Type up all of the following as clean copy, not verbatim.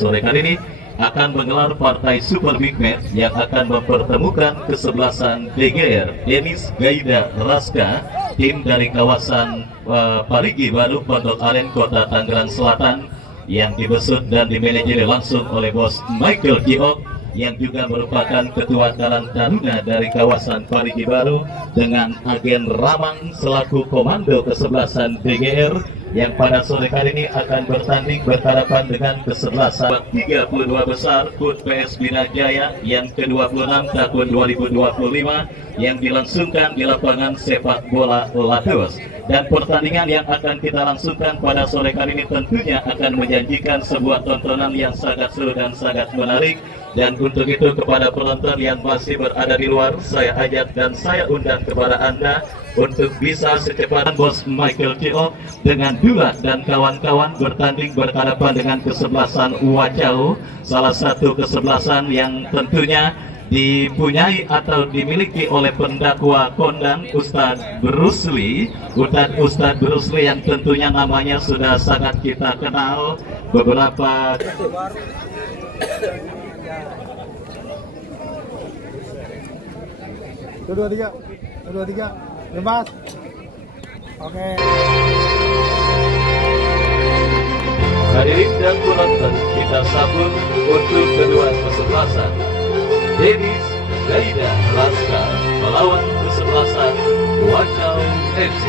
Sore kali ini akan menggelar partai Super Big Match yang akan mempertemukan kesebelasan DGR Denis Gaida Raska, tim dari kawasan Parigi Baru Pondok Aren Kota Tangerang Selatan, yang dibesut dan dimanajeri langsung oleh Bos Michael Giok, yang juga merupakan ketua Karang Taruna dari kawasan Parigi Baru, dengan agen Ramang selaku komando kesebelasan DGR, yang pada sore kali ini akan bertanding berhadapan dengan kesebelasan 32 besar KUD PS Bina Jaya yang ke-26 tahun 2025 yang dilangsungkan di lapangan sepak bola Latus. Dan pertandingan yang akan kita langsungkan pada sore kali ini tentunya akan menjanjikan sebuah tontonan yang sangat seru dan sangat menarik. Dan untuk itu kepada penonton yang masih berada di luar, saya ajak dan saya undang kepada Anda untuk bisa secepatnya Bos Michael Giok dengan Dula dan kawan-kawan bertanding berhadapan dengan kesebelasan Wacau, salah satu kesebelasan yang tentunya dipunyai atau dimiliki oleh pendakwa kondang Ustadz Bruce Lee, Ustadz Bruce Lee yang tentunya namanya sudah sangat kita kenal beberapa. Dua tiga, bebas. Oke. Hadirin dan penonton, kita sambut untuk kedua kesebelasan Denis Gaida Raska melawan kesebelasan Wacau FC.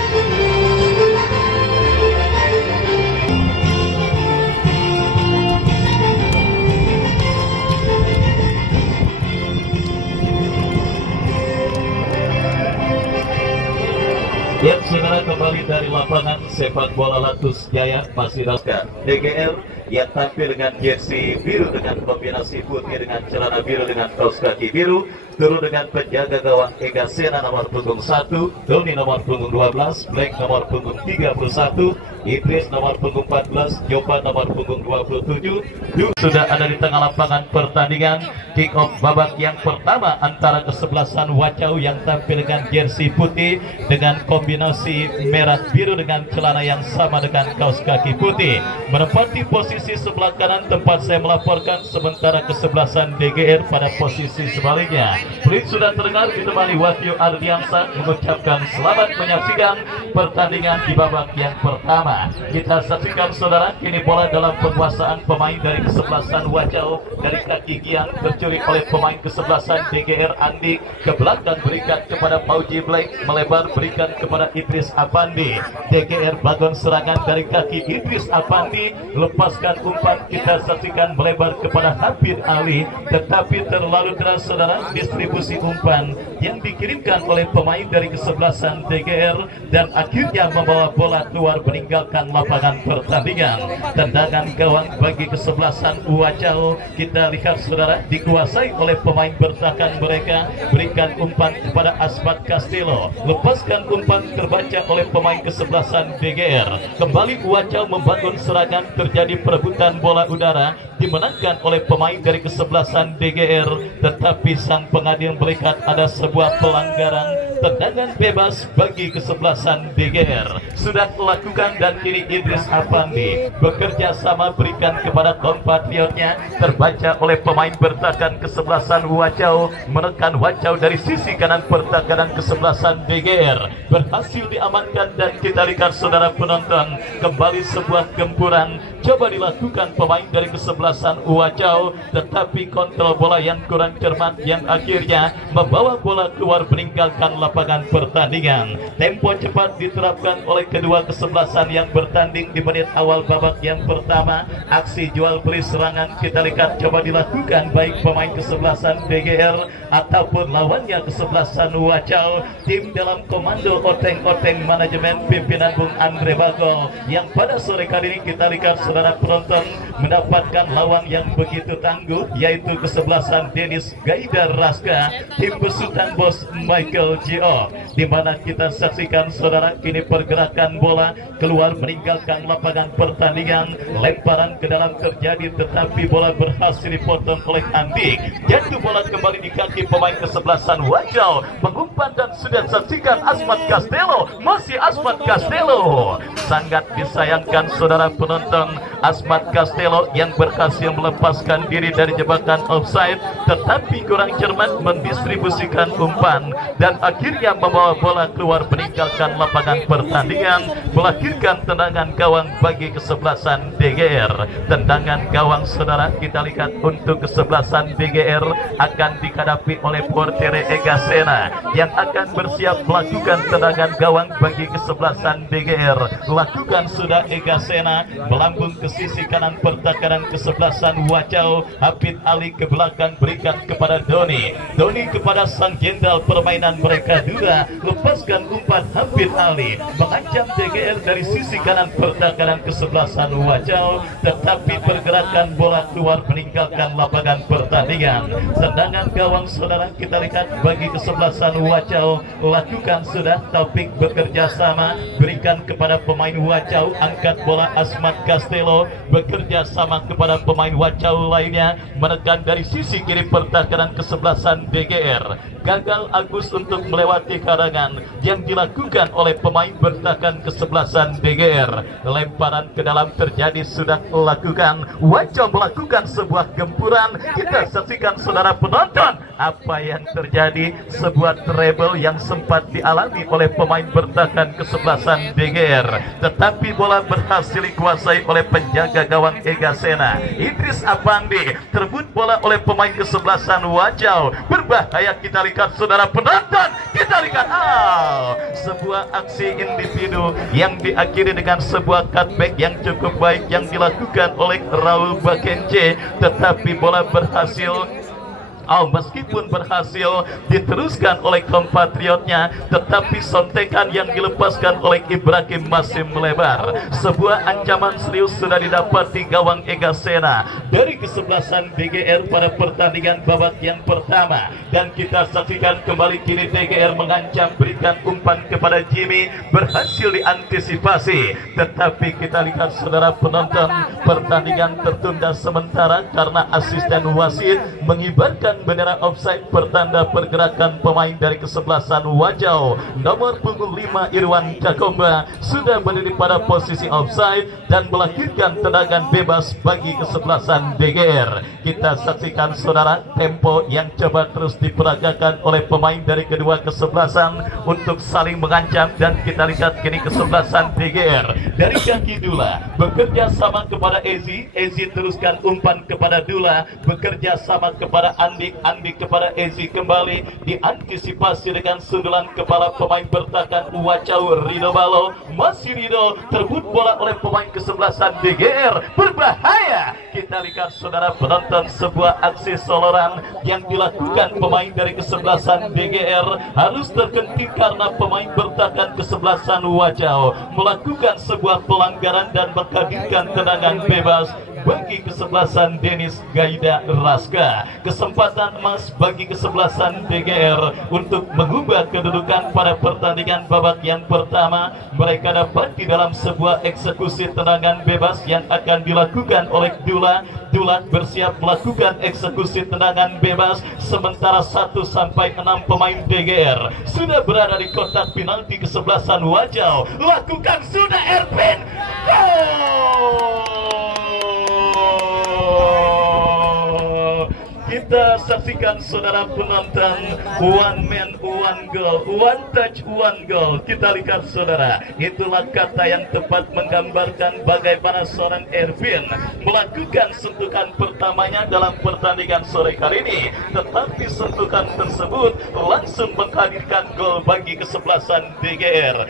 Ya, saudara, kembali dari lapangan sepak bola Latus Jaya masih Raska DGR yang tampil dengan jersey biru dengan kombinasi putih dengan celana biru dengan kaos kaki biru, turun dengan penjaga gawang Ega Sena nomor punggung 1, Doni nomor punggung 12, Black nomor punggung 31, Idris nomor punggung 14, Jopa nomor punggung 27. Sudah ada di tengah lapangan pertandingan. Kick off babak yang pertama antara kesebelasan Wacau yang tampil dengan jersey putih dengan kombinasi merah biru dengan celana yang sama dengan kaos kaki putih, menempati posisi sebelah kanan tempat saya melaporkan, sementara kesebelasan DGR pada posisi sebaliknya. Pelit sudah terdengar ditemani Wahyu Ardiansa mengucapkan selamat menyaksikan pertandingan di babak yang pertama. Kita saksikan saudara, kini bola dalam penguasaan pemain dari kesebelasan Wacau dari kaki Giang tercuri oleh pemain kesebelasan DGR Andi ke belakang, berikan kepada Pauji Black, melebar berikan kepada Idris Apandi. DGR bangun serangan dari kaki Idris Apandi, lepaskan umpan, kita saksikan melebar kepada Habib Ali, tetapi terlalu keras saudara distribusi umpan yang dikirimkan oleh pemain dari kesebelasan DGR dan akhirnya membawa bola keluar meninggalkan lapangan pertandingan. Tendangan gawang bagi kesebelasan Wacau kita lihat saudara dikuasai oleh pemain bertahan mereka, berikan umpan kepada Asmat Castello, lepaskan umpan terbaca oleh pemain kesebelasan DGR. Kembali Wacau membangun serangan, terjadi perebutan bola udara dimenangkan oleh pemain dari kesebelasan DGR, tetapi sang pengadil melihat ada sebuah pelanggaran. Tendangan bebas bagi kesebelasan DGR sudah dilakukan dan kini Idris Apandi bekerja sama berikan kepada kompatriotnya, terbaca oleh pemain bertahan kesebelasan Wacau, menekan Wacau dari sisi kanan pertahanan kesebelasan DGR, berhasil diamankan dan kita lihat saudara penonton kembali sebuah gempuran coba dilakukan pemain dari kesebelasan Wacau, tetapi kontrol bola yang kurang cermat yang akhirnya membawa bola keluar meninggalkan lapangan pertandingan. Tempo cepat diterapkan oleh kedua kesebelasan yang bertanding di menit awal babak yang pertama. Aksi jual beli serangan kita lihat coba dilakukan baik pemain kesebelasan DGR ataupun lawannya kesebelasan Wacau. Tim dalam komando oteng-oteng manajemen pimpinan Bung Andre Bagol yang pada sore kali ini kita lihat saudara penonton mendapatkan lawan yang begitu tangguh, yaitu kesebelasan Denis Gaida Raska, tim besutan Bos Michael Giok, di mana kita saksikan saudara kini pergerakan bola keluar meninggalkan lapangan pertandingan, lemparan ke dalam terjadi tetapi bola berhasil dipotong oleh Andik. Jatuh bola kembali di kaki pemain kesebelasan Wacau, mengumpan dan sudah saksikan Asmat Castello, masih Asmat Castello. Sangat disayangkan saudara penonton, Asmat Castello yang berhasil melepaskan diri dari jebakan offside, tetapi kurang cermat mendistribusikan umpan dan akhirnya membawa bola keluar meninggalkan lapangan pertandingan, melahirkan tendangan gawang bagi kesebelasan DGR. Tendangan gawang saudara kita lihat untuk kesebelasan DGR akan dihadapi oleh Portere Egasena yang akan bersiap melakukan tendangan gawang bagi kesebelasan DGR. Lakukan sudah Egasena, melambung ke sisi kanan pertahanan kesebelasan Wacau. Hafid Ali ke belakang berikan kepada Doni kepada sang jenderal permainan mereka dua, lepaskan umpan Hafid Ali mengancam DGR dari sisi kanan pertahanan kesebelasan Wacau, tetapi pergerakan bola keluar meninggalkan lapangan pertandingan. Tendangan gawang saudara kita lihat bagi kesebelasan Wacau, lakukan sudah Taufik bekerja sama, berikan kepada pemain Wacau, angkat bola Asmat Castello bekerja sama kepada pemain Wacau lainnya, menekan dari sisi kiri pertahanan kesebelasan DGR. Gagal Agus untuk melewati karangan yang dilakukan oleh pemain bertahan kesebelasan DGR. Lemparan ke dalam terjadi sudah lakukan. Wacau melakukan sebuah gempuran. Kita saksikan saudara penonton apa yang terjadi, sebuah treble yang sempat dialami oleh pemain bertahan kesebelasan DGR, tetapi bola berhasil dikuasai oleh penjaga gawang Egasena. Idris Apandi terebut bola oleh pemain kesebelasan Wacau. Berbahaya kita lihat saudara penonton, kita lihat sebuah aksi individu yang diakhiri dengan sebuah cutback yang cukup baik yang dilakukan oleh Raul Bakence, tetapi bola berhasil meskipun berhasil diteruskan oleh kompatriotnya, tetapi sontekan yang dilepaskan oleh Ibrahim masih melebar. Sebuah ancaman serius sudah didapati gawang Egasena dari kesebelasan DGR pada pertandingan babak yang pertama, dan kita saksikan kembali kini DGR mengancam berikan umpan kepada Jimmy, berhasil diantisipasi, tetapi kita lihat saudara penonton, pertandingan tertunda sementara karena asisten wasit mengibarkan bendera offside pertanda pergerakan pemain dari kesebelasan Wacau. Nomor punggung 5 Irwan Cakomba sudah berdiri pada posisi offside dan melahirkan tendangan bebas bagi kesebelasan DGR. Kita saksikan saudara tempo yang coba terus diperagakan oleh pemain dari kedua kesebelasan untuk saling mengancam, dan kita lihat kini kesebelasan DGR dari kaki Dula bekerja sama kepada Ezi teruskan umpan kepada Dula, bekerja sama kepada Andi kepada Ezi, kembali diantisipasi dengan sundulan kepala pemain bertahan Wacau Rido Balo. Masih Rido terbut bola oleh pemain kesebelasan DGR, berbahaya. Kita lihat saudara penonton sebuah aksi soloran yang dilakukan pemain dari kesebelasan DGR harus terhenti karena pemain bertahan kesebelasan Wacau melakukan sebuah pelanggaran dan menghadirkan tendangan bebas bagi kesebelasan Denis Gaida Raska. Kesempatan emas bagi kesebelasan DGR untuk mengubah kedudukan pada pertandingan babak yang pertama. Mereka dapat di dalam sebuah eksekusi tendangan bebas yang akan dilakukan oleh Dula bersiap melakukan eksekusi tendangan bebas, sementara 1 sampai 6 pemain DGR sudah berada di kotak penalti kesebelasan Wacau. Lakukan sudah Ervin. Kita saksikan saudara penonton, one man one goal, one touch one goal. Kita lihat saudara, itulah kata yang tepat menggambarkan bagaimana seorang Ervin melakukan sentuhan pertamanya dalam pertandingan sore kali ini, tetapi sentuhan tersebut langsung menghadirkan gol bagi kesebelasan DGR.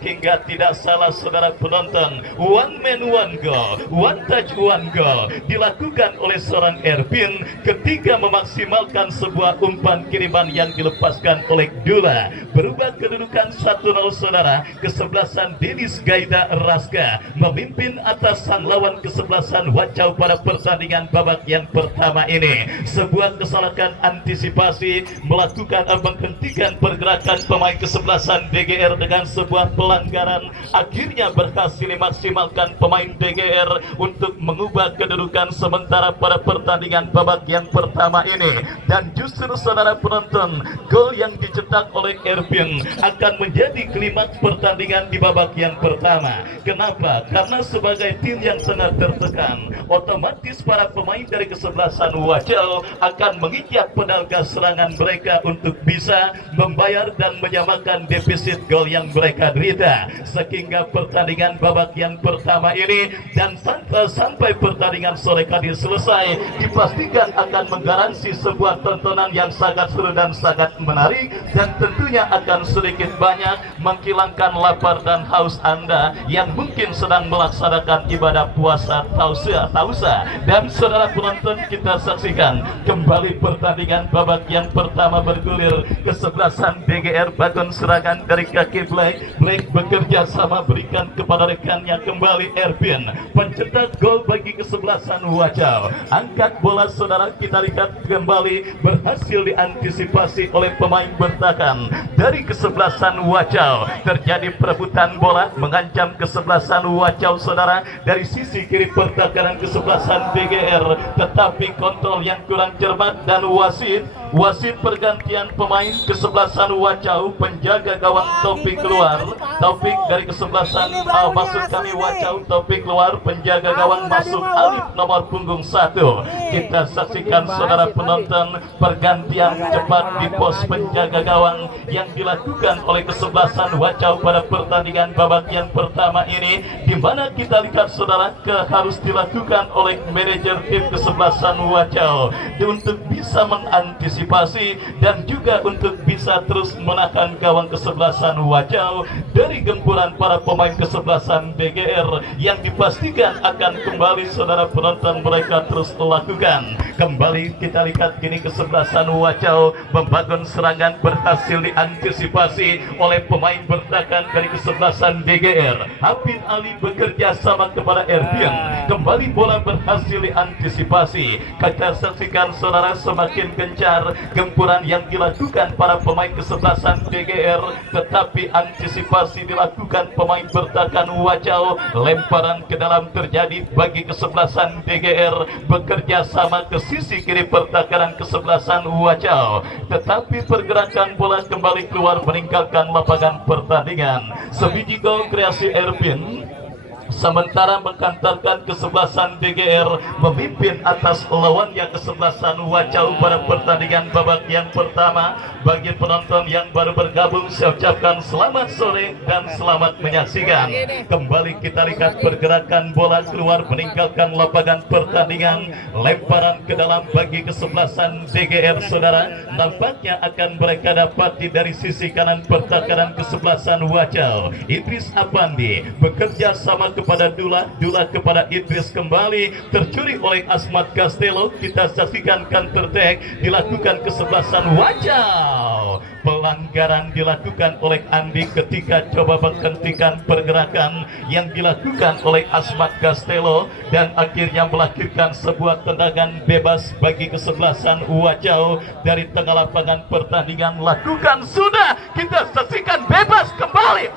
Hingga tidak salah saudara penonton, one man one goal, one touch one goal dilakukan oleh seorang Ervin ketika memaksimalkan sebuah umpan kiriman yang dilepaskan oleh Dula. Berubah kedudukan 1-0 saudara. Kesebelasan Denis Gaida Raska memimpin atas sang lawan kesebelasan Wacau pada pertandingan babak yang pertama ini. Sebuah kesalahan antisipasi melakukan menghentikan pergerakan pemain kesebelasan DGR dengan sebuah pelanggaran. Akhirnya berhasil dimaksimalkan pemain DGR untuk mengubah kedudukan sementara pada pertandingan babak yang pertama ini. Dan justru saudara penonton, gol yang dicetak oleh Erwin akan menjadi klimaks pertandingan di babak yang pertama. Kenapa? Karena sebagai tim yang tengah tertekan, otomatis para pemain dari kesebelasan Wajau akan menginjak pedal gas serangan mereka untuk bisa membayar dan menyamakan defisit gol yang mereka derita. Sehingga pertandingan babak yang pertama ini dan sampai pertandingan sore tadi selesai, dipastikan akan menggaransi sebuah tontonan yang sangat seru dan sangat menarik, dan tentunya akan sedikit banyak menghilangkan lapar dan haus Anda yang mungkin sedang melaksanakan ibadah puasa tausa. Dan saudara penonton, kita saksikan kembali pertandingan babak yang pertama bergulir. Kesebelasan DGR bangun serangan dari kaki Black bekerja sama berikan kepada rekannya kembali Erwin, pencetak gol bagi kesebelasan Wajau. Angkat bola saudara, kita lihat kembali berhasil diantisipasi oleh pemain bertahan dari kesebelasan Wajau. Terjadi perebutan bola mengancam kesebelasan Wajau saudara dari sisi kiri pertahanan kesebelasan DGR, tetapi kontrol yang kurang cermat dan wasit pergantian pemain kesebelasan Wajau, penjaga gawang Taufik keluar, Taufik dari kesebelasan masuk kami Wajau, Taufik keluar, penjaga gawang masuk Alif nomor punggung 1. Kita saksikan saudara penonton pergantian cepat di pos penjaga gawang yang dilakukan oleh kesebelasan Wajau pada pertandingan babak yang pertama ini, di mana kita lihat saudara harus dilakukan oleh manajer tim kesebelasan Wajau untuk bisa mengantisipasi dan juga untuk bisa terus menahan gawang kesebelasan Wajau dari gempuran para pemain kesebelasan DGR yang dipastikan akan kembali saudara penonton mereka terus lakukan. Kembali kita lihat kini kesebelasan Wajau membangun serangan berhasil diantisipasi oleh pemain bertahan dari kesebelasan DGR. Hafid Ali bekerja sama kepada Erwin, kembali bola berhasil diantisipasi. Kita saksikan saudara semakin gencar gempuran yang dilakukan para pemain kesebelasan DGR, tetapi antisipasi dilakukan pemain bertahan Wajau. Lemparan ke dalam terjadi bagi kesebelasan DGR, bekerja sama ke sisi kiri pertahanan kesebelasan Wajau, tetapi pergerakan bola kembali keluar meninggalkan lapangan pertandingan. Sebiji gol kreasi Erwin sementara mengkantarkan kesebelasan DGR memimpin atas lawannya kesebelasan Wajau pada pertandingan babak yang pertama. Bagi penonton yang baru bergabung, saya ucapkan selamat sore dan selamat menyaksikan. Kembali kita lihat pergerakan bola keluar meninggalkan lapangan pertandingan. Lemparan ke dalam bagi kesebelasan DGR saudara, nampaknya akan mereka dapati dari sisi kanan pertahanan kesebelasan Wajau. Idris Apandi bekerja sama kepada Dula kepada Idris, kembali tercuri oleh Asmat Castello. Kita saksikan counter attack dilakukan kesebelasan Wajau. Pelanggaran dilakukan oleh Andi ketika coba menghentikan pergerakan yang dilakukan oleh Asmat Castello dan akhirnya melakukan sebuah tendangan bebas bagi kesebelasan Wajau dari tengah lapangan pertandingan. Lakukan sudah, kita saksikan bebas kembali.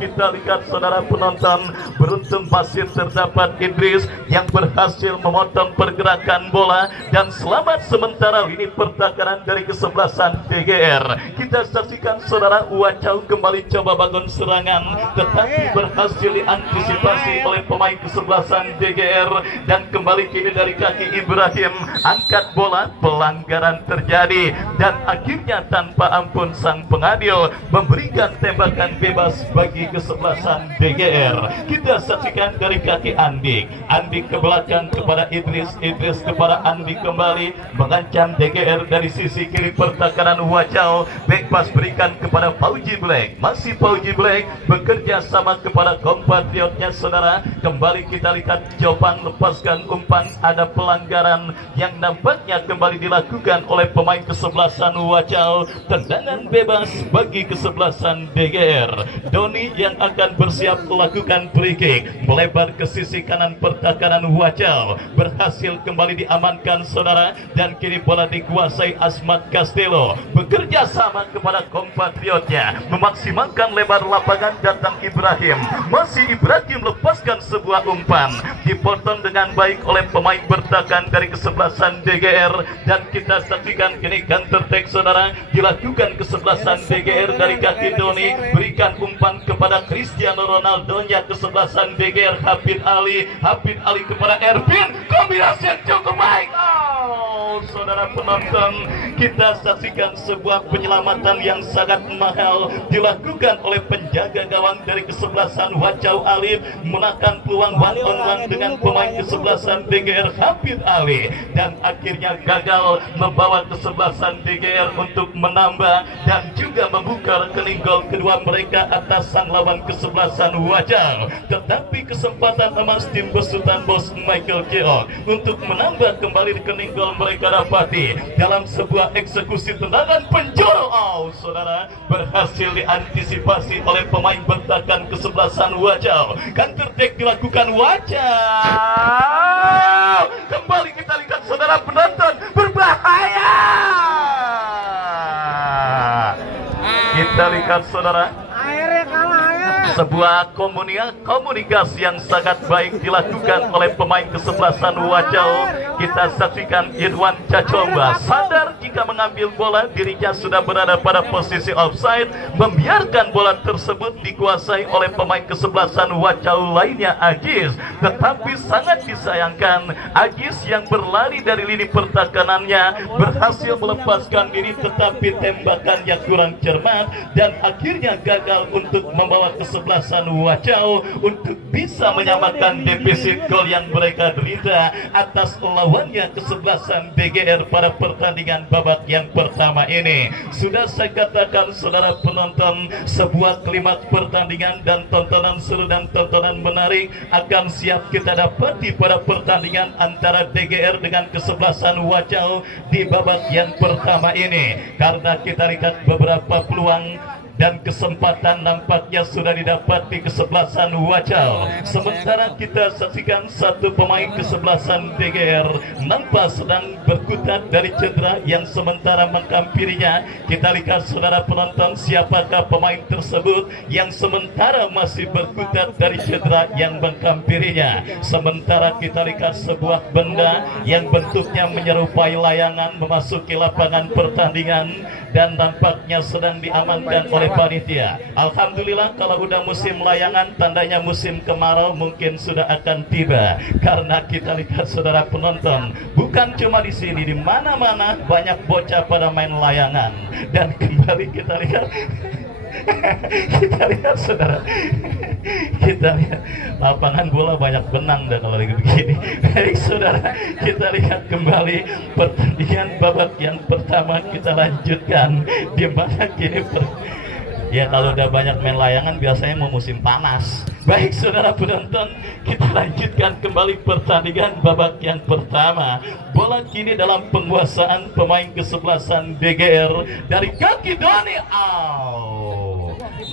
Kita lihat saudara penonton, beruntung masih terdapat Idris yang berhasil memotong pergerakan bola dan selamat sementara lini pertahanan dari kesebelasan DGR. Kita saksikan saudara Wajau kembali coba bangun serangan, tetapi berhasil diantisipasi oleh pemain kesebelasan DGR dan kembali kini dari kaki Ibrahim, angkat bola, pelanggaran terjadi dan akhirnya tanpa ampun sang pengadil memberikan tembakan bebas bagi kesebelasan DGR. Kita saksikan dari kaki Andik ke belakang kepada Idris kepada Andi, kembali mengancam DGR dari sisi kiri pertahanan Wajau. Back pass berikan kepada Fauji Black, masih Fauji Black bekerja sama kepada kompatriotnya saudara. Kembali kita lihat Jopan lepaskan umpan, ada pelanggaran yang nampaknya kembali dilakukan oleh pemain kesebelasan Wajau. Tendangan bebas bagi kesebelasan DGR. Doni yang akan bersiap melakukan free kick melebar ke sisi kanan pertahanan Wajau, berhasil kembali diamankan saudara dan kini bola dikuasai Asmat Castello. kerjasama kepada kompatriotnya, memaksimalkan lebar lapangan datang Ibrahim. Masih Ibrahim lepaskan sebuah umpan, dipotong dengan baik oleh pemain bertahan dari kesebelasan DGR, dan kita saksikan kini counter attack saudara dilakukan kesebelasan DGR dari kaki Doni, berikan umpan kepada Cristiano Ronaldo nya kesebelasan DGR Hafid Ali kepada Ervin, kombinasi yang cukup baik. Saudara penonton, kita saksikan sebuah penyelamatan yang sangat mahal dilakukan oleh penjaga gawang dari kesebelasan Wacau Alif, menekan peluang one on one dengan pemain kesebelasan DGR Hafid Ali, dan akhirnya gagal membawa kesebelasan DGR untuk menambah dan juga membuka rekening gol kedua mereka atas sang lawan kesebelasan Wacau. Tetapi kesempatan emas tim besutan bos Michael Keong untuk menambah kembali rekening gol mereka dapati dalam sebuah eksekusi tendangan penjuru. Saudara, berhasil diantisipasi oleh pemain bertahan kesebelasan Wacau. Counter attack dilakukan Wacau. Kembali kita lihat saudara penonton, berbahaya. Kita lihat saudara, sebuah komunikasi yang sangat baik dilakukan oleh pemain kesebelasan Wacau. Kita saksikan Irwan Cacomba sadar jika mengambil bola dirinya sudah berada pada posisi offside, membiarkan bola tersebut dikuasai oleh pemain kesebelasan Wacau lainnya Agis. Tetapi sangat disayangkan, Agis yang berlari dari lini pertahanannya berhasil melepaskan diri, tetapi tembakannya kurang cermat dan akhirnya gagal untuk membawa kesebelasan Wacau untuk bisa menyamakan defisit gol yang mereka derita atas lawannya kesebelasan DGR pada pertandingan babak yang pertama ini. Sudah saya katakan saudara penonton, sebuah klimaks pertandingan dan tontonan seru dan tontonan menarik akan siap kita dapati pada pertandingan antara DGR dengan kesebelasan Wacau di babak yang pertama ini, karena kita lihat beberapa peluang dan kesempatan nampaknya sudah didapat di kesebelasan Wacau. Sementara kita saksikan satu pemain kesebelasan DGR nampak sedang berkutat dari cedera yang sementara menghampirinya. Kita lihat saudara penonton, siapakah pemain tersebut yang sementara masih berkutat dari cedera yang menghampirinya. Sementara kita lihat sebuah benda yang bentuknya menyerupai layangan memasuki lapangan pertandingan dan nampaknya sedang diamankan oleh panitia. Alhamdulillah, kalau udah musim layangan tandanya musim kemarau mungkin sudah akan tiba, karena kita lihat saudara penonton, bukan cuma di sini, di mana-mana banyak bocah pada main layangan. Dan kembali kita lihat kita lihat saudara, kita lihat lapangan bola banyak benang dah kalau lagi begini. Baik saudara, kita lihat kembali pertandingan babak yang pertama kita lanjutkan, di mana kini ya kalau udah banyak main layangan biasanya mau musim panas. Baik saudara penonton, kita lanjutkan kembali pertandingan babak yang pertama. Bola kini dalam penguasaan pemain kesebelasan DGR dari kaki Doni.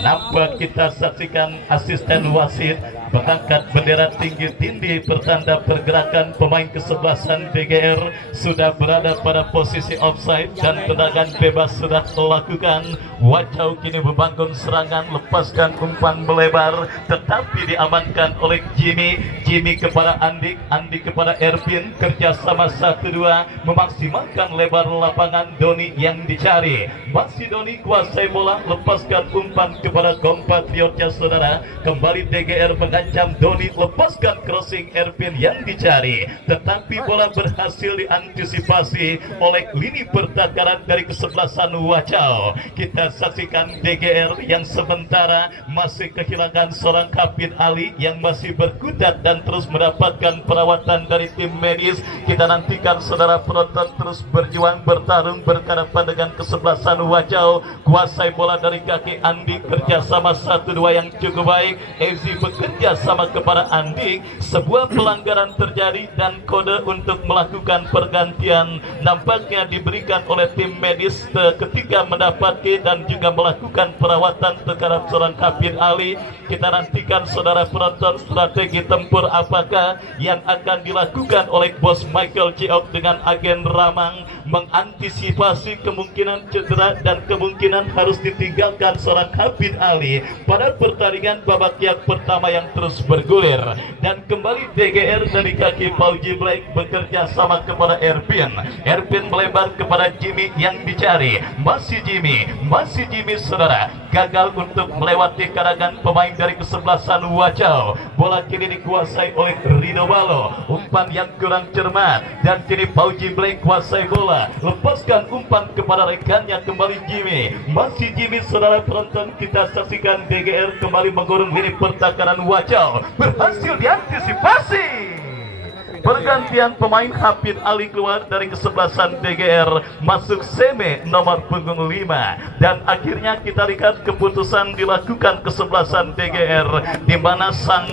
Nampak kita saksikan asisten wasit mengangkat bendera tinggi-tinggi pertanda pergerakan pemain kesebelasan DGR sudah berada pada posisi offside dan tendangan bebas sudah dilakukan. Wacau kini membangun serangan, lepaskan umpan melebar, tetapi diamankan oleh Jimmy kepada Andi kepada Ervin, kerjasama 1-2 memaksimalkan lebar lapangan Doni yang dicari. Masih Doni kuasai bola, lepaskan umpan kepada kompatriotnya saudara. Kembali DGR mengancam Doni, lepaskan crossing Ervin yang dicari, tetapi bola berhasil diantisipasi oleh lini pertahanan dari kesebelasan Wacau. Kita saksikan DGR yang sementara masih kehilangan seorang Hafid Ali yang masih berkutat dan terus mendapatkan perawatan dari tim medis. Kita nantikan saudara penonton terus berjuang bertarung berhadapan dengan kesebelasan Wacau. Kuasai bola dari kaki Andi, kerjasama 1-2 yang cukup baik. Ezi bekerja bekerja sama kepada Andik. Sebuah pelanggaran terjadi dan kode untuk melakukan pergantian nampaknya diberikan oleh tim medis ketika mendapati dan juga melakukan perawatan terhadap seorang Kapit Ali. Kita nantikan saudara penonton strategi tempur apakah yang akan dilakukan oleh bos Michael Ciok dengan agen Ramang mengantisipasi kemungkinan cedera dan kemungkinan harus ditinggalkan seorang Kapit Ali pada pertandingan babak yang pertama yang terus bergulir. Dan kembali DGR dari kaki Pauji Black bekerja sama kepada Erpin. Erpin melebar kepada Jimmy yang dicari. Masih Jimmy saudara, gagal untuk melewati karangan pemain dari kesebelasan Wacau. Bola kini dikuasai oleh Rido Balo. Umpan yang kurang cermat dan kini Pauji Black kuasai bola. Lepaskan umpan kepada rekannya, kembali Jimmy. Masih Jimmy saudara penonton, kita saksikan DGR kembali menggoreng lini pertahanan Wacau. Berhasil diantisipasi. Pergantian pemain Kapit Ali keluar dari kesebelasan DGR, masuk Seme nomor punggung 5. Dan akhirnya kita lihat keputusan dilakukan kesebelasan DGR, di mana sang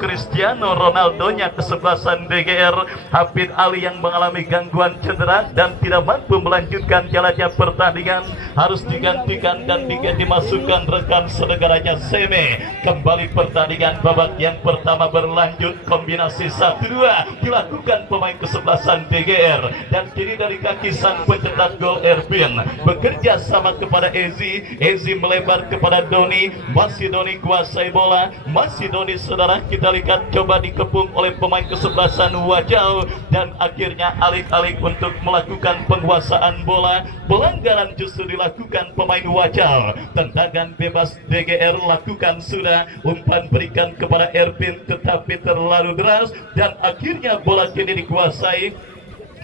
Cristiano Ronaldo-nya kesebelasan DGR, Kapit Ali yang mengalami gangguan cedera dan tidak mampu melanjutkan jalannya pertandingan, harus digantikan dan dimasukkan rekan senegaranya Seme. Kembali pertandingan babak yang pertama berlanjut, kombinasi 1-2 dilakukan pemain kesebelasan DGR dan kini dari kaki sang pencetak gol Erpin bekerja sama kepada Ezi melebar kepada Doni. Masih Doni kuasai bola, masih Doni saudara, kita lihat coba dikepung oleh pemain kesebelasan Wajau dan akhirnya alik-alik untuk melakukan penguasaan bola. Pelanggaran justru dilakukan pemain Wajau. Tendangan bebas DGR lakukan sudah, umpan berikan kepada Erpin tetapi terlalu deras dan akhirnya bola kini dikuasai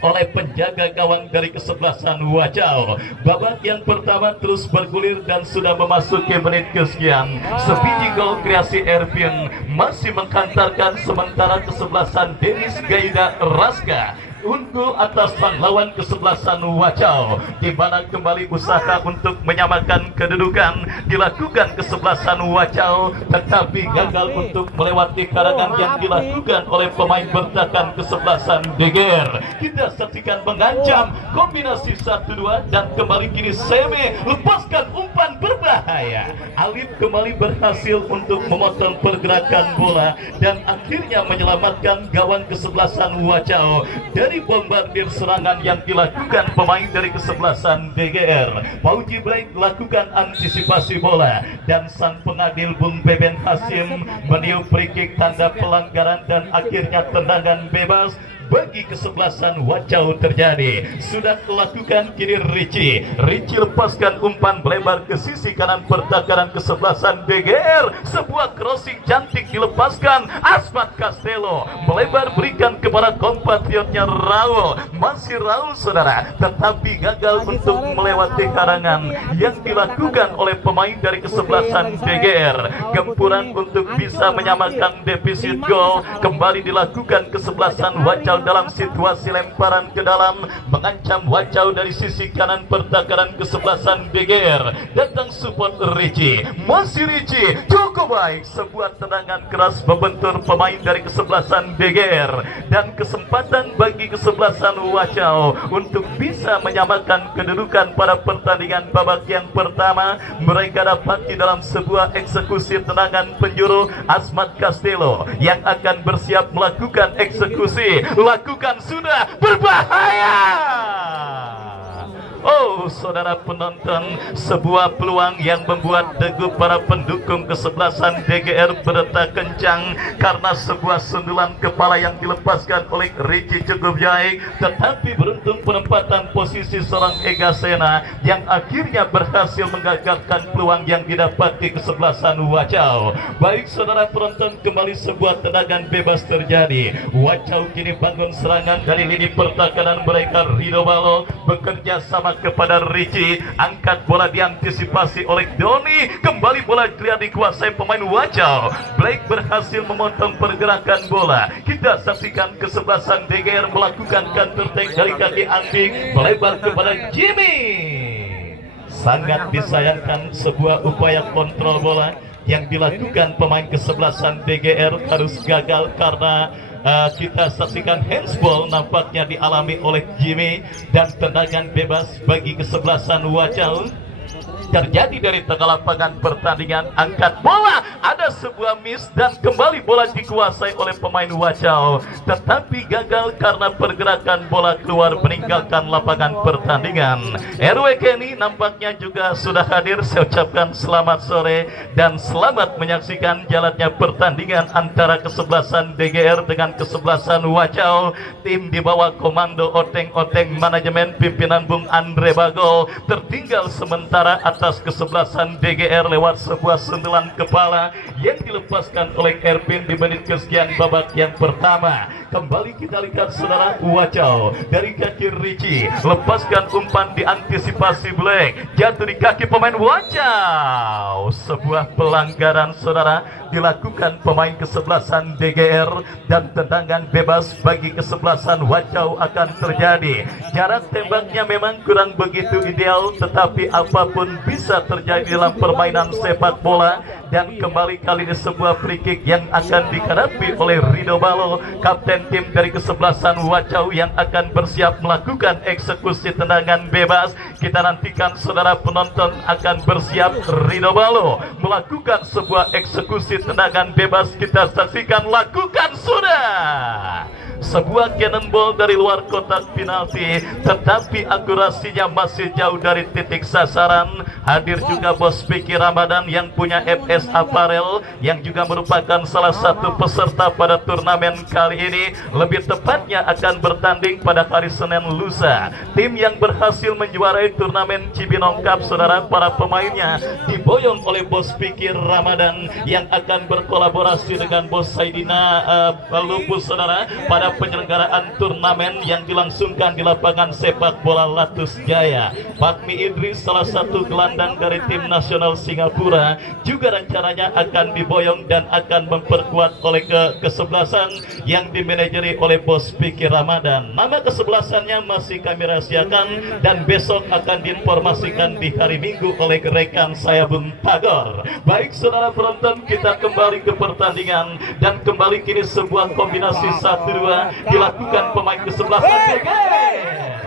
oleh penjaga gawang dari kesebelasan Wajau. Babak yang pertama terus bergulir dan sudah memasuki menit kesekian. Sebiji gol kreasi Erpin masih menghantarkan, sementara kesebelasan Dennis Gaida Raska unggul atas sang lawan kesebelasan Wacau, di mana kembali usaha untuk menyamakan kedudukan dilakukan kesebelasan Wacau, tetapi gagal untuk melewati karangan yang dilakukan oleh pemain bertahan kesebelasan DGR. Kita saksikan mengancam kombinasi 1-2 dan kembali kini Seme lepaskan umpan berbahaya. Alif kembali berhasil untuk memotong pergerakan bola dan akhirnya menyelamatkan gawang kesebelasan Wacau dari bombardir serangan yang dilakukan pemain dari kesebelasan DGR. Pauji Black lakukan antisipasi bola dan sang pengadil Bung Beben Hasim meniup free kick tanda pelanggaran dan akhirnya tendangan bebas bagi kesebelasan Wacau terjadi. Sudah dilakukan kini Ricci lepaskan umpan melebar ke sisi kanan pertahanan kesebelasan DGR. Sebuah crossing cantik dilepaskan, Asmat Castello melebar berikan kepada kompatriotnya Raul. Masih Raul saudara, tetapi gagal untuk melewati karangan yang dilakukan oleh pemain dari kesebelasan DGR. Gempuran untuk bisa menyamakan defisit gol kembali dilakukan kesebelasan Wacau dalam situasi lemparan ke dalam, mengancam Wacau dari sisi kanan pertahanan kesebelasan DGR. Datang support Ricci, masih Ricci cukup baik, sebuah tendangan keras membentur pemain dari kesebelasan DGR dan kesempatan bagi kesebelasan Wacau untuk bisa menyamakan kedudukan pada pertandingan babak yang pertama. Mereka dapati dalam sebuah eksekusi tendangan penjuru Asmat Castello yang akan bersiap melakukan eksekusi. Lakukan sudah, berbahaya. Oh saudara penonton, sebuah peluang yang membuat degup para pendukung kesebelasan DGR berdetak kencang karena sebuah sundulan kepala yang dilepaskan oleh Ricci cukup baik, tetapi beruntung penempatan posisi seorang Ega Sena yang akhirnya berhasil menggagalkan peluang yang didapati kesebelasan Wacau. Baik saudara penonton, kembali sebuah tendangan bebas terjadi. Wacau kini bangun serangan dari lini pertahanan mereka. Rido Balo bekerja sama kepada Ricci, angkat bola diantisipasi oleh Doni, kembali bola clear dikuasai pemain Wacau. Blake berhasil memotong pergerakan bola. Kita saksikan kesebelasan DGR melakukan counter attack dari kaki Andi melebar kepada Jimmy. Sangat disayangkan sebuah upaya kontrol bola yang dilakukan pemain kesebelasan DGR harus gagal karena kita saksikan handsball nampaknya dialami oleh Jimmy, dan tendangan bebas bagi kesebelasan Wacau terjadi dari tengah lapangan pertandingan. Angkat bola, ada sebuah miss dan kembali bola dikuasai oleh pemain Wacau, tetapi gagal karena pergerakan bola keluar meninggalkan lapangan pertandingan. RW Kenny nampaknya juga sudah hadir. Saya ucapkan selamat sore dan selamat menyaksikan jalannya pertandingan antara kesebelasan DGR dengan kesebelasan Wacau. Tim di bawah komando Oteng-Oteng manajemen pimpinan Bung Andre Bagol tertinggal sementara atas kesebelasan DGR lewat sebuah sundulan kepala yang dilepaskan oleh Ervin di menit kesekian babak yang pertama. Kembali kita lihat saudara, Wacau dari kaki Ricci lepaskan umpan diantisipasi Black, jatuh di kaki pemain Wacau. Sebuah pelanggaran saudara dilakukan pemain kesebelasan DGR dan tendangan bebas bagi kesebelasan Wacau akan terjadi. Jarak tembaknya memang kurang begitu ideal, tetapi apapun bisa terjadi dalam permainan sepak bola. Dan kembali kali ini sebuah free kick yang akan dihadapi oleh Rido Balo, kapten tim dari kesebelasan Wacau yang akan bersiap melakukan eksekusi tendangan bebas. Kita nantikan saudara penonton akan bersiap. Rido Balo melakukan sebuah eksekusi tendangan bebas. Kita saksikan, lakukan sudah. Sebuah cannonball dari luar kotak penalti, tetapi akurasinya masih jauh dari titik sasaran. Hadir juga Bos Piki Ramadan yang punya FS Apparel, yang juga merupakan salah satu peserta pada turnamen kali ini. Lebih tepatnya akan bertanding pada hari Senin lusa. Tim yang berhasil menjuarai turnamen Cibinong Cup, saudara, para pemainnya diboyong oleh Bos Piki Ramadan yang akan berkolaborasi dengan Bos Saidina Lupus, saudara, pada penyelenggaraan turnamen yang dilangsungkan di lapangan sepak bola Latus Jaya. Fatmi Idris, salah satu gelandang dari tim nasional Singapura, juga rencananya akan diboyong dan akan memperkuat oleh kesebelasan yang dimanajeri oleh Bos Piki Ramadan. Nama kesebelasannya masih kami rahasiakan dan besok akan diinformasikan di hari Minggu oleh rekan saya Bung Tagor. Baik saudara penonton, kita kembali ke pertandingan dan kembali kini sebuah kombinasi 1-2 dilakukan pemain kesebelasan DGR.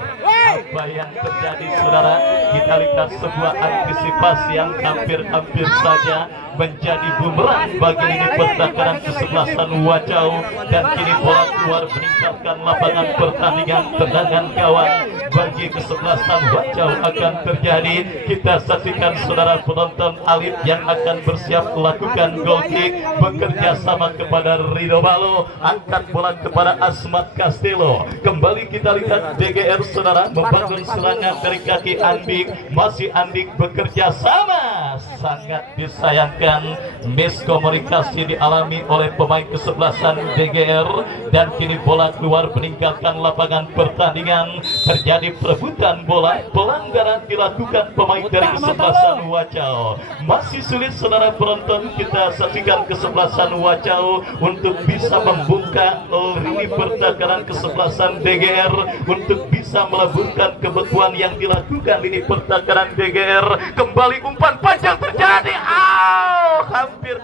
Apa yang terjadi saudara? Kita lihat sebuah antisipasi yang hampir saja menjadi bumerang bagi lini pertahanan kesebelasan Wacau, dan kini bola keluar meninggalkan lapangan pertandingan. Tendangan gawang bagi kesebelasan Wacau akan terjadi. Kita saksikan saudara penonton, Alif yang akan bersiap melakukan goal kick bekerja sama kepada Rido Balo, angkat bola kepada Asmat Castello. Kembali kita lihat DGR saudara membangun serangan dari kaki Andik. Masih Andik bekerja sama. Sangat disayangkan miskomunikasi dialami oleh pemain kesebelasan DGR, dan kini bola keluar meninggalkan lapangan pertandingan. Terjadi perebutan bola, pelanggaran dilakukan pemain dari kesebelasan Wacau. Masih sulit saudara penonton kita saksikan kesebelasan Wacau untuk bisa membuka lini pertahanan kesebelasan DGR, untuk bisa meleburkan kebekuan yang dilakukan lini pertahanan DGR. Kembali umpan panjang terjadi.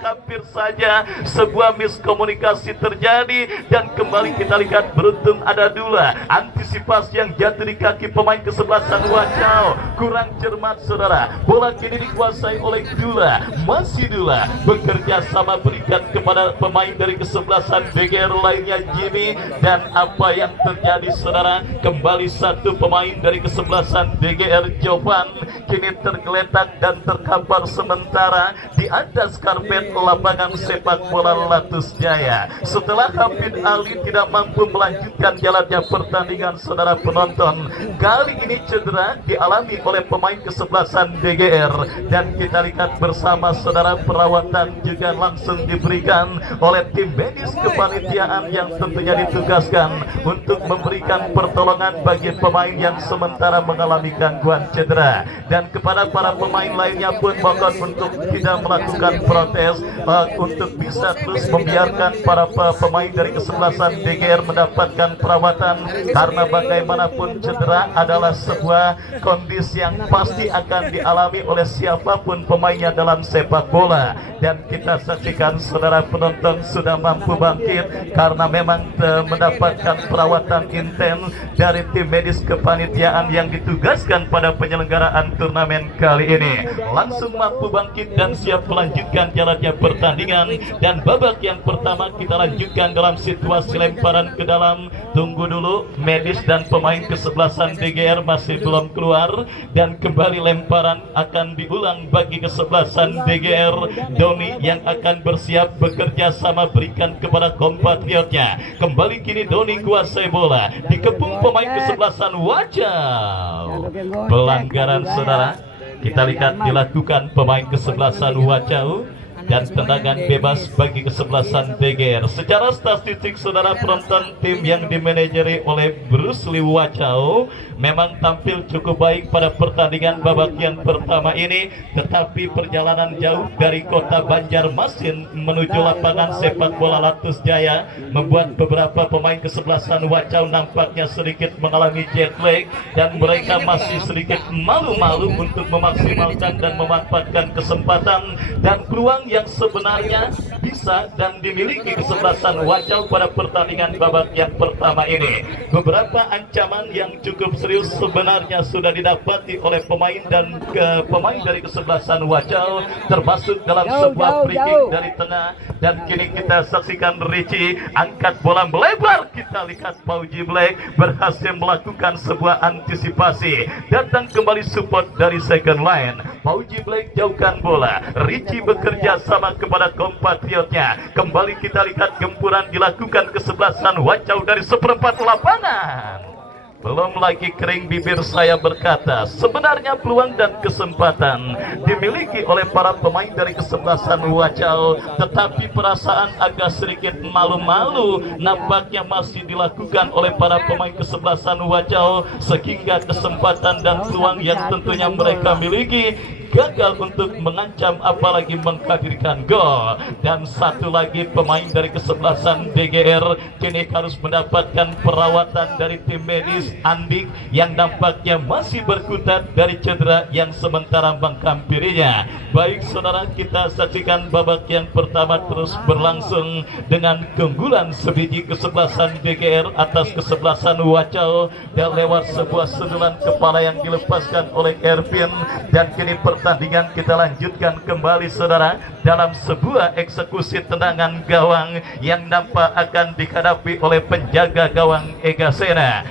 Hampir saja sebuah miskomunikasi terjadi, dan kembali kita lihat beruntung ada Dula. Antisipasi yang jatuh di kaki pemain kesebelasan Wacau kurang cermat saudara. Bola kini dikuasai oleh Dula. Masih Dula bekerja sama berikan kepada pemain dari kesebelasan DGR lainnya Jimmy, dan apa yang terjadi saudara? Kembali satu pemain dari kesebelasan DGR Jovan kini tergeletak dan terkapar sementara di atas karpet lapangan sepak bola Latus Jaya. Setelah Hafid Ali tidak mampu melanjutkan jalannya pertandingan saudara penonton, kali ini cedera dialami oleh pemain kesebelasan DGR, dan kita lihat bersama saudara perawatan juga langsung diberikan oleh tim medis kepanitiaan yang tentunya ditugaskan untuk memberikan pertolongan bagi pemain yang sementara mengalami gangguan cedera. Dan kepada para pemain lainnya pun mohon untuk tidak melakukan protes untuk bisa terus membiarkan para pemain dari kesebelasan DGR mendapatkan perawatan, karena bagaimanapun cedera adalah sebuah kondisi yang pasti akan dialami oleh siapapun pemainnya dalam sepak bola. Dan kita saksikan saudara penonton sudah mampu bangkit karena memang mendapatkan perawatan intens dari tim medis kepanitiaan yang ditugaskan pada penyelenggaraan turnamen kali ini. Langsung mampu bangkit dan siap melanjutkan jalannya pertandingan. Dan babak yang pertama kita lanjutkan dalam situasi lemparan ke dalam. Tunggu dulu, medis dan pemain kesebelasan DGR masih belum keluar, dan kembali lemparan akan diulang bagi kesebelasan DGR. Doni yang akan bersiap bekerja sama berikan kepada kompatriotnya. Kembali kini Doni kuasai bola, dikepung pemain kesebelasan Wajau. Pelanggaran saudara, kita lihat dilakukan pemain kesebelasan Wajau, dan tendangan bebas bagi kesebelasan DGR. Secara statistik saudara penonton, tim yang dimanajeri oleh Bruce Lee Wajau memang tampil cukup baik pada pertandingan babak yang pertama ini, tetapi perjalanan jauh dari kota Banjarmasin menuju lapangan sepak bola Latus Jaya membuat beberapa pemain kesebelasan Wajau nampaknya sedikit mengalami jet lag, dan mereka masih sedikit malu-malu untuk memaksimalkan dan memanfaatkan kesempatan dan peluang yang sebenarnya bisa dan dimiliki kesebelasan Wajau pada pertandingan babak yang pertama ini. Beberapa ancaman yang cukup serius sebenarnya sudah didapati oleh pemain dan pemain dari kesebelasan Wajau, termasuk dalam sebuah free kick dari tengah. Dan kini kita saksikan Richie angkat bola melebar. Kita lihat Pauji Black berhasil melakukan sebuah antisipasi. Datang kembali support dari second line. Pauji Black jauhkan bola. Richie bekerja sama kepada kompatriotnya. Kembali kita lihat gempuran dilakukan kesebelasan Wajau dari seperempat lapangan. Belum lagi kering bibir saya berkata, sebenarnya peluang dan kesempatan dimiliki oleh para pemain dari kesebelasan Wajau, tetapi perasaan agak sedikit malu-malu nampaknya masih dilakukan oleh para pemain kesebelasan Wajau, sehingga kesempatan dan peluang yang tentunya mereka miliki gagal untuk mengancam apalagi menghadirkan gol. Dan satu lagi pemain dari kesebelasan DGR kini harus mendapatkan perawatan dari tim medis Andik yang nampaknya masih berkutat dari cedera yang sementara menghampirinya. Baik saudara, kita saksikan babak yang pertama terus berlangsung dengan keunggulan sebiji kesebelasan DGR atas kesebelasan Wajau, dan lewat sebuah sundulan kepala yang dilepaskan oleh Ervin. Dan kini pertandingan kita lanjutkan kembali saudara dalam sebuah eksekusi tendangan gawang yang nampak akan dihadapi oleh penjaga gawang Ega Sena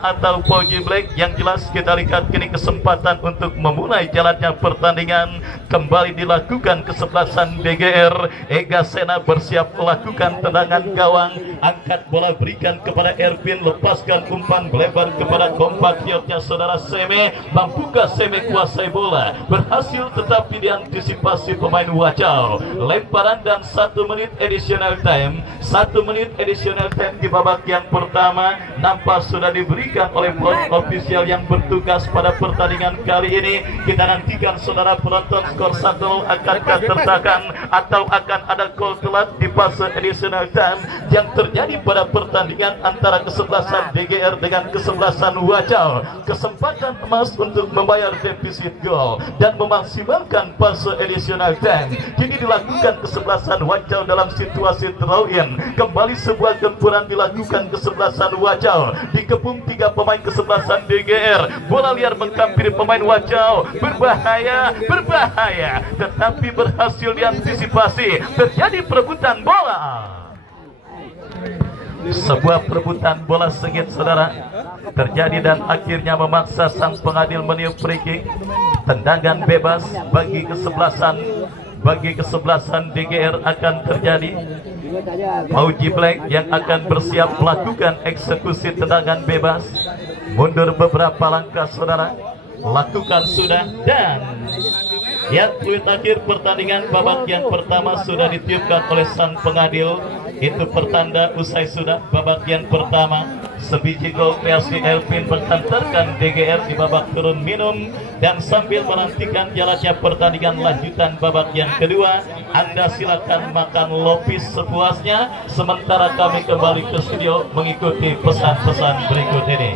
atau Pauji Black. Yang jelas kita lihat kini kesempatan untuk memulai jalannya pertandingan kembali dilakukan kesebelasan DGR. Ega Sena bersiap melakukan tendangan gawang, angkat bola berikan kepada Ervin, lepaskan umpan melebar kepada kompatriotnya saudara Seme. Mampukah Seme kuasai bola? Berhasil, tetapi diantisipasi pemain Wajau. Lemparan dan 1 menit additional time. 1 menit additional time di babak yang pertama nampak sudah diberikan oleh ofisial yang bertugas pada pertandingan kali ini. Kita nantikan saudara penonton, skor 1-0 akankah tertahan atau akan ada gol telat di fase additional time yang terjadi pada pertandingan antara kesebelasan DGR dengan kesebelasan Wajau. Kesempatan emas untuk membayar defisit gol dan memaksimalkan fase additional time kini dilakukan kesebelasan Wajau dalam situasi throw-in. Kembali sebuah gempuran dilakukan kesebelasan Wajau, dikepung 3 pemain kesebelasan DGR. Bola liar menghampiri pemain Wajau, berbahaya, tetapi berhasil diantisipasi. Terjadi perebutan bola. Sebuah perebutan bola sengit saudara terjadi dan akhirnya memaksa sang pengadil meniup free kick. Tendangan bebas bagi kesebelasan DGR akan terjadi. Pauji Black yang akan bersiap melakukan eksekusi tendangan bebas. Mundur beberapa langkah saudara, lakukan sudah, dan ya, fluid akhir pertandingan babak yang pertama sudah ditiupkan oleh sang pengadil. Itu pertanda usai sudah babak yang pertama. Sebiji gol kreasi Elvin berhantarkan DGR di babak turun minum. Dan sambil menantikan jalannya pertandingan lanjutan babak yang kedua, Anda silakan makan lopis sepuasnya. Sementara kami kembali ke studio mengikuti pesan-pesan berikut ini.